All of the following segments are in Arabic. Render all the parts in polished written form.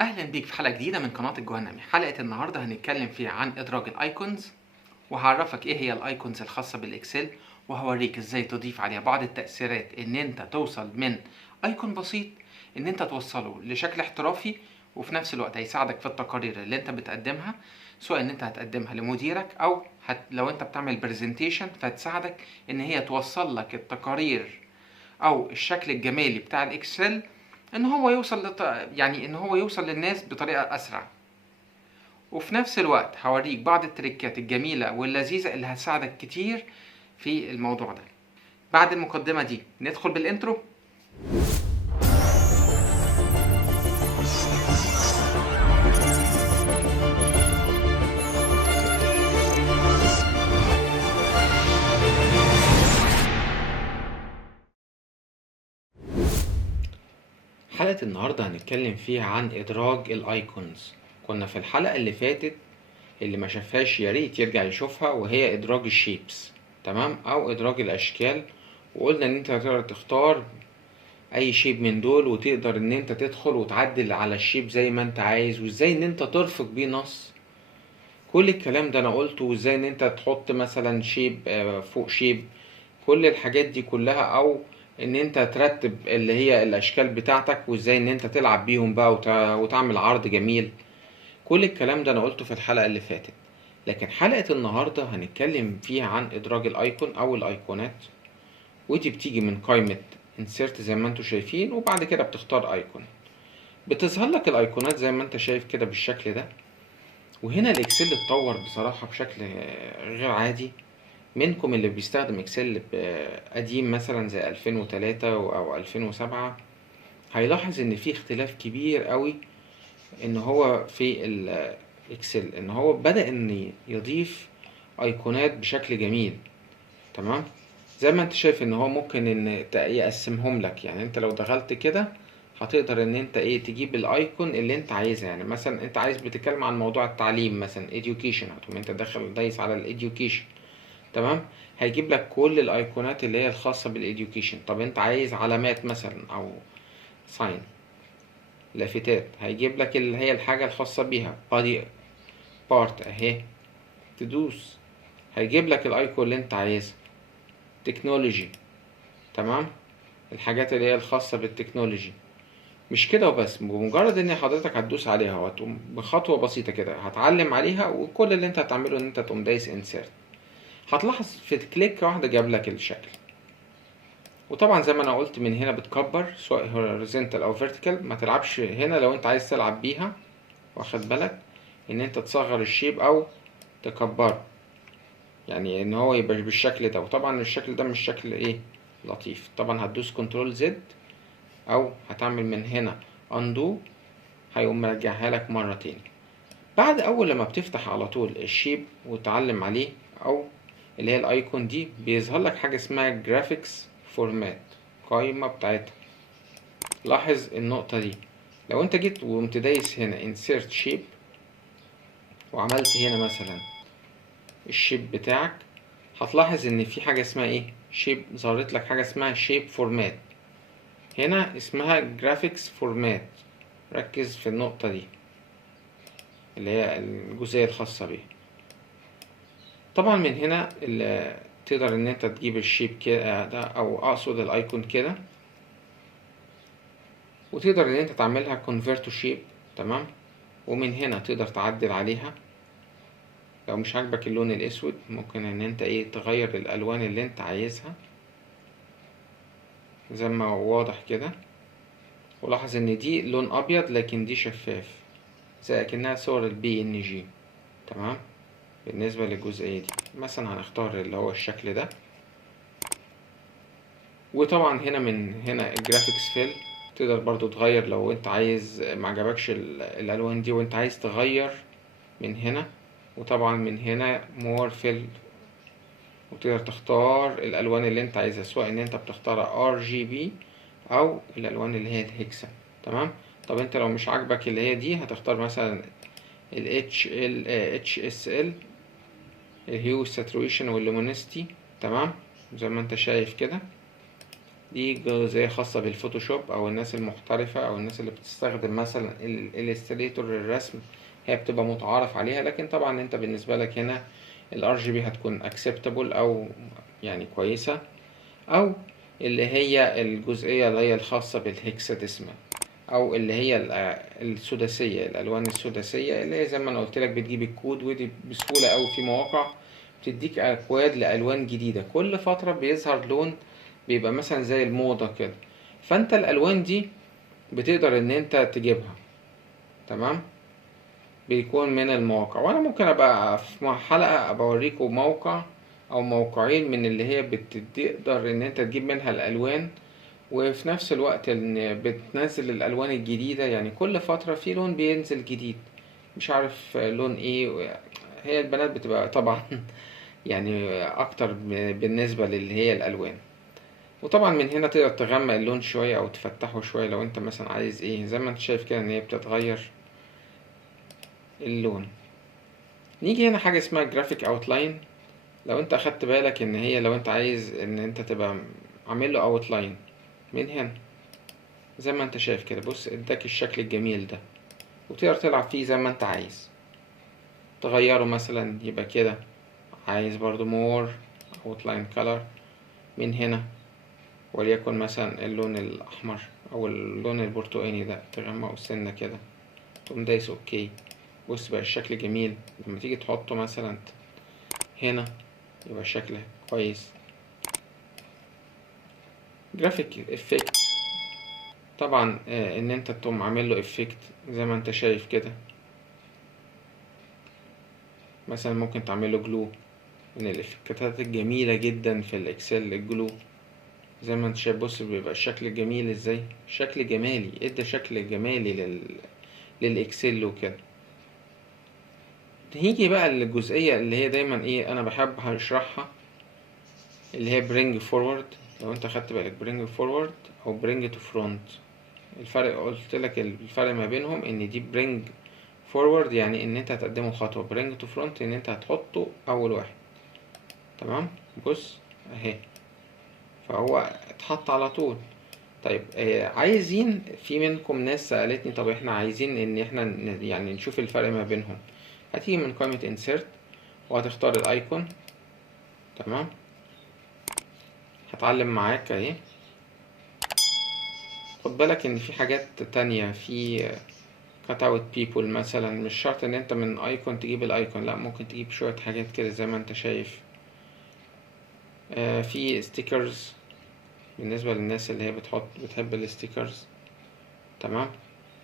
اهلا بيك في حلقه جديده من قناه الجهنمي. حلقه النهارده هنتكلم فيها عن ادراج الايكونز، وهعرفك ايه هي الايكونز الخاصه بالاكسل، وهوريك ازاي تضيف عليها بعض التاثيرات ان انت توصل من ايكون بسيط ان انت توصله لشكل احترافي، وفي نفس الوقت هيساعدك في التقارير اللي انت بتقدمها، سواء ان انت هتقدمها لمديرك او لو انت بتعمل برزنتيشن فتساعدك ان هي توصل لك التقارير او الشكل الجمالي بتاع الاكسل ان هو يوصل ان هو يوصل للناس بطريقه اسرع. وفي نفس الوقت هوريك بعض التريكات الجميله واللذيذه اللي هتساعدك كتير في الموضوع ده. بعد المقدمه دي ندخل بالانترو. حلقة النهاردة هنتكلم فيها عن إدراج الأيكونز. كنا في الحلقة اللي فاتت، اللي ما شافهاش ياريت يرجع يشوفها، وهي إدراج الشيبس، تمام، أو إدراج الأشكال. وقلنا إن أنت هتقدر تختار أي شيب من دول، وتقدر إن أنت تدخل وتعدل على الشيب زي ما أنت عايز، وإزاي إن أنت ترفق بيه نص. كل الكلام ده أنا قلته، وإزاي إن أنت تحط مثلا شيب فوق شيب، كل الحاجات دي كلها، او ان انت ترتب اللي هي الاشكال بتاعتك، وازاي ان انت تلعب بيهم بقى وتعمل عرض جميل. كل الكلام ده انا قلته في الحلقة اللي فاتت. لكن حلقة النهاردة هنتكلم فيها عن ادراج الايكون او الايقونات، ودي بتيجي من قائمة insert زي ما انتوا شايفين، وبعد كده بتختار ايكون، بتظهر لك الايقونات زي ما انت شايف كده بالشكل ده. وهنا الاكسل اتطور بصراحة بشكل غير عادي. منكم اللي بيستخدم اكسل قديم مثلا زي 2003 او 2007 هيلاحظ ان في اختلاف كبير قوي، ان هو في الاكسل ان هو بدأ ان يضيف ايقونات بشكل جميل. تمام، زي ما انت شايف ان هو ممكن ان يقسمهم لك. يعني انت لو دخلت كده هتقدر ان انت تجيب الايكون اللي انت عايزها. يعني مثلا انت عايز بتتكلم عن موضوع التعليم، مثلا education، هتقوم انت داخل دايس على الeducation، تمام، هيجيب لك كل الايقونات اللي هي الخاصه بالإديوكيشن. طب انت عايز علامات مثلا او ساين، لافتات، هيجيب لك اللي هي الحاجه الخاصه بيها. بادي بارت اهي، تدوس هيجيب لك الايكون اللي انت عايزها. تكنولوجي، تمام، الحاجات اللي هي الخاصه بالتكنولوجي. مش كده وبس، بمجرد ان حضرتك هتدوس عليها وهتقوم بخطوه بسيطه كده هتعلم عليها، وكل اللي انت هتعمله ان انت تقوم دايس انسيرت. هتلاحظ في كليك واحده جاب لك الشكل. وطبعا زي ما انا قلت من هنا بتكبر سواء horizontal او vertical. ما تلعبش هنا لو انت عايز تلعب بيها، واخد بالك ان انت تصغر الشيب او تكبره، يعني ان هو يبقى بالشكل ده. وطبعا الشكل ده مش شكل لطيف. طبعا هتدوس كنترول زد، او هتعمل من هنا undo، هيقوم مرجعها لك مرة تاني. بعد اول لما بتفتح على طول الشيب وتعلم عليه، او اللي هي الايكون دي، بيظهر لك حاجة اسمها جرافيكس فورمات، قائمة بتاعتها. لاحظ النقطة دي، لو انت جيت وقمت دايس هنا insert shape، وعملت هنا مثلا الشيب بتاعك، هتلاحظ ان في حاجة اسمها شيب، ظهرت لك حاجة اسمها shape format. هنا اسمها graphics format. ركز في النقطة دي اللي هي الجزئية الخاصة بيها. طبعا من هنا تقدر ان انت تجيب الشيب كده ده، او اقصد الايكون كده، وتقدر ان انت تعملها convert to shape، تمام. ومن هنا تقدر تعدل عليها. لو مش عاجبك اللون الاسود ممكن ان انت تغير الالوان اللي انت عايزها زي ما هو واضح كده. ولاحظ ان دي لون ابيض لكن دي شفاف، زي اكنها صور البي ان جي، تمام. بالنسبة للجزئية دي مثلا هنختار اللي هو الشكل ده. وطبعا هنا من هنا الجرافيكس فيل، تقدر برضو تغير لو انت عايز معجبكش الالوان دي وانت عايز تغير من هنا. وطبعا من هنا مور فيل، وتقدر تختار الالوان اللي انت عايزها، سواء ان انت بتختار RGB او الالوان اللي هي الهكسا، تمام. طب انت لو مش عاجبك اللي هي دي، هتختار مثلا HSL، الهيو ساتوريشن واللومينيستي، تمام، زي ما انت شايف كده. دي جزئية خاصة بالفوتوشوب أو الناس المحترفة أو الناس اللي بتستخدم مثلا الإليستريتور للرسم، هي بتبقى متعارف عليها. لكن طبعا انت بالنسبة لك هنا ال RGB هتكون acceptable أو يعني كويسة، أو اللي هي الجزئية اللي هي الخاصة بالهكساديسمال، أو اللي هي السداسية، الألوان السداسية اللي هي زي ما أنا قلت لك بتجيب الكود، ودي بسهولة أوي في مواقع بتديك أكواد لألوان جديدة. كل فترة بيظهر لون بيبقى مثلا زي الموضة كده، فأنت الألوان دي بتقدر إن أنت تجيبها. تمام، بيكون من المواقع. وأنا ممكن أبقى في حلقة أبقى أوريكم موقع أو موقعين من اللي هي بتقدر إن أنت تجيب منها الألوان، وفي نفس الوقت ان بتنزل الالوان الجديدة. يعني كل فترة في لون بينزل جديد، مش عارف لون ايه. هي البنات بتبقى طبعا يعني اكتر بالنسبة للي هي الالوان. وطبعا من هنا تقدر تغمق اللون شوية او تفتحه شوية لو انت مثلا عايز ايه، زي ما انت شايف كده ان هي بتتغير اللون. نيجي هنا حاجة اسمها جرافيك اوتلاين. لو انت اخدت بالك ان هي لو انت عايز ان انت تبقى عامل له اوتلاين من هنا زي ما انت شايف كده، بص اداك الشكل الجميل ده، وتقدر تلعب فيه زي ما انت عايز، تغيره مثلا يبقى كده. عايز برضو more outline color من هنا، وليكن مثلا اللون الأحمر أو اللون البرتقاني ده تغمقه سنة كده، تقوم دايس اوكي. بص بقى الشكل جميل. لما تيجي تحطه مثلا هنا يبقى الشكل كويس. جرافيك افكت طبعا ان انت تقوم عامل له افكت زي ما انت شايف كده. مثلا ممكن تعمل له جلو، من الافكتات الجميلة جدا في الاكسل الجلو. زي ما انت شايف بص بيبقى الشكل جميل ازاي، شكل جمالي، ادى شكل جمالي للاكسل وكده. هيجي بقى الجزئية اللي هي دايما ايه انا بحب اشرحها، اللي هي برينج فورورد. لو انت خدت بالك برينج فورورد او برينج تو فرونت، الفرق قلت لك الفرق ما بينهم ان دي برينج فورورد يعني ان انت هتقدمه خطوة، برينج تو فرونت ان انت هتحطه اول واحد. تمام، بص اهي، فهو اتحط على طول. طيب عايزين، في منكم ناس سألتني طب احنا عايزين ان احنا يعني نشوف الفرق ما بينهم. هتيجي من قائمة insert وهتختار الايكون. تمام، هتعلم معاك اهي. خد بالك ان في حاجات تانية، في cut out people مثلا، مش شرط ان انت من ايكون تجيب الايكون، لا ممكن تجيب شوية حاجات كده زي ما انت شايف. في stickers بالنسبة للناس اللي هي بتحب الستيكرز. تمام،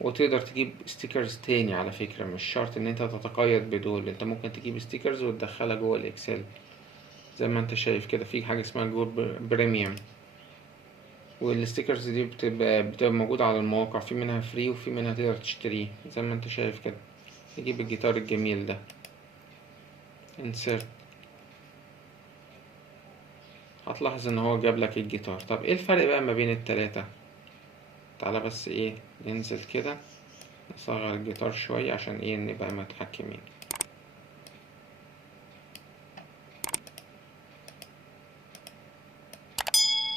وتقدر تجيب ستيكرز تاني على فكرة، مش شرط ان انت تتقيد بدول، انت ممكن تجيب ستيكرز وتدخلها جوه الاكسل زي ما انت شايف كده. في حاجة اسمها جوجل بريميوم، والستيكرز دي بتبقى موجودة على المواقع، في منها فري وفي منها تقدر تشتريه زي ما انت شايف كده. تجيب الجيتار الجميل ده insert، هتلاحظ ان هو جاب لك الجيتار. طب ايه الفرق بقى ما بين التلاتة؟ تعالى بس ايه ننزل كده نصغر الجيتار شوية عشان ايه نبقى متحكمين.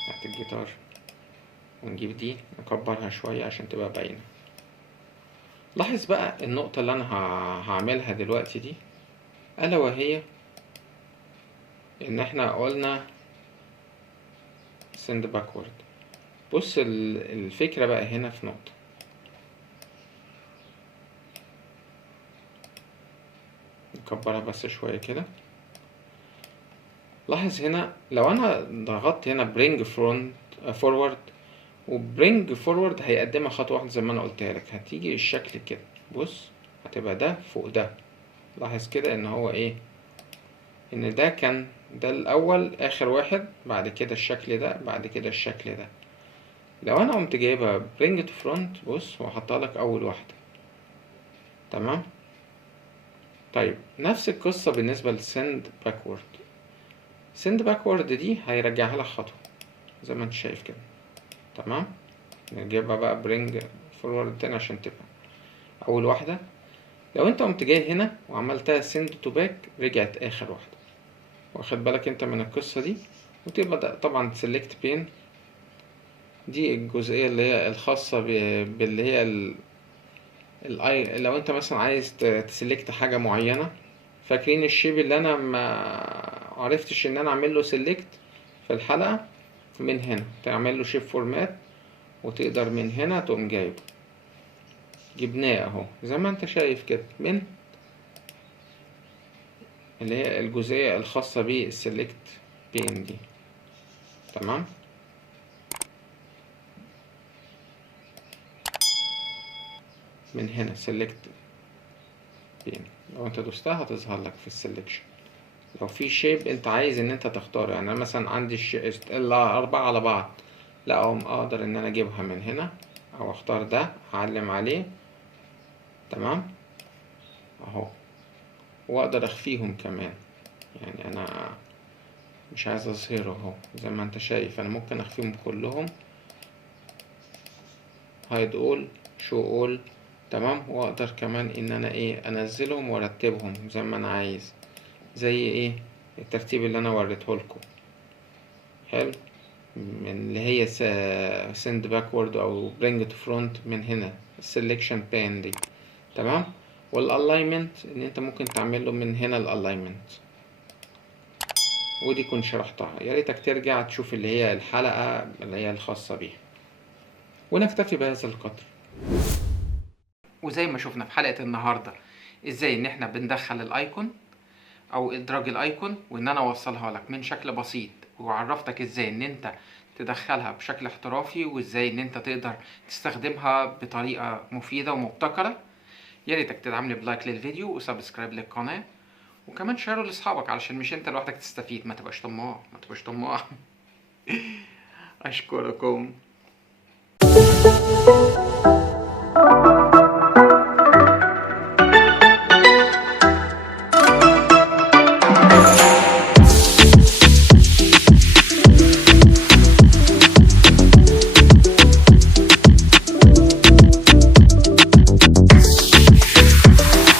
تحت الجيتار، ونجيب دي نكبرها شوية عشان تبقى باينة. لاحظ بقى النقطة اللي انا هعملها دلوقتي دي، الا وهي ان احنا قلنا send backward. بص الفكرة بقى هنا في نقطة، نكبرها بس شوية كده. لاحظ هنا لو انا ضغطت هنا bring forward وبرينج فورورد هيقدمها خطوة واحدة زي ما انا قلتها لك، هتيجي الشكل كده. بص هتبقى ده فوق ده. لاحظ كده ان هو ايه، ان ده كان ده الاول اخر واحد، بعد كده الشكل ده، بعد كده الشكل ده. لو انا قمت جايبها برينج تو فرونت، بص هو حطها لك اول واحدة. تمام، طيب نفس القصة بالنسبة للسند باكورد. سند باكورد دي هيرجعها لك خطوة زي ما انت شايف كده. تمام، نجيبها بقى برينج فورورد تاني عشان تبقى اول واحدة. لو انت قمت جاي هنا وعملتها سند تو باك، رجعت اخر واحدة. واخد بالك انت من القصة دي؟ وتبقى طبعا سيلكت بين دي الجزئية اللي هي الخاصة باللي هي لو انت مثلا عايز تسلكت حاجة معينة. فاكرين الشيب اللي انا ما عرفتش ان انا اعمل له سيلكت في الحلقة؟ من هنا تعمل له شيب فورمات، وتقدر من هنا تقوم جايبه. جبناه اهو زي ما انت شايف كده، من اللي هي الجزئية الخاصة بالسيلكت بين دي. تمام. من هنا سيلكت بين، لو انت دوستها هتظهر لك في السلكشن. لو في شيب انت عايز ان انت تختاره، يعني انا مثلا عندي الاربعة على بعض، لا اقدر ان انا اجيبها من هنا، او اختار ده اعلم عليه. تمام اهو. واقدر اخفيهم كمان، يعني انا مش عايز اظهره اهو. زي ما انت شايف انا ممكن اخفيهم كلهم، هايد اول، شو اول. تمام. واقدر كمان ان انا انزلهم وارتبهم زي ما انا عايز، زي الترتيب اللي انا وريته لكم. حلو. من اللي هي send backward او bring to front من هنا selection pane دي. تمام. والالاينمنت ان انت ممكن تعمله من هنا الالاينمنت، ودي كنت شرحتها. يا ريتك ترجع تشوف اللي هي الحلقة اللي هي الخاصة بيها. ونكتفي بهذا القدر. وزي ما شفنا في حلقة النهاردة ازاي ان احنا بندخل الايكون او ادراج الايكون، وان انا اوصلها لك من شكل بسيط، وعرفتك ازاي ان انت تدخلها بشكل احترافي، وازاي ان انت تقدر تستخدمها بطريقة مفيدة ومبتكرة. يا ريتك تدعمني بلايك للفيديو وسبسكرايب للقناة، وكمان شيره لاصحابك علشان مش انت لوحدك تستفيد. ما تبقاش طماع، ما تبقاش طماع. اشكركم.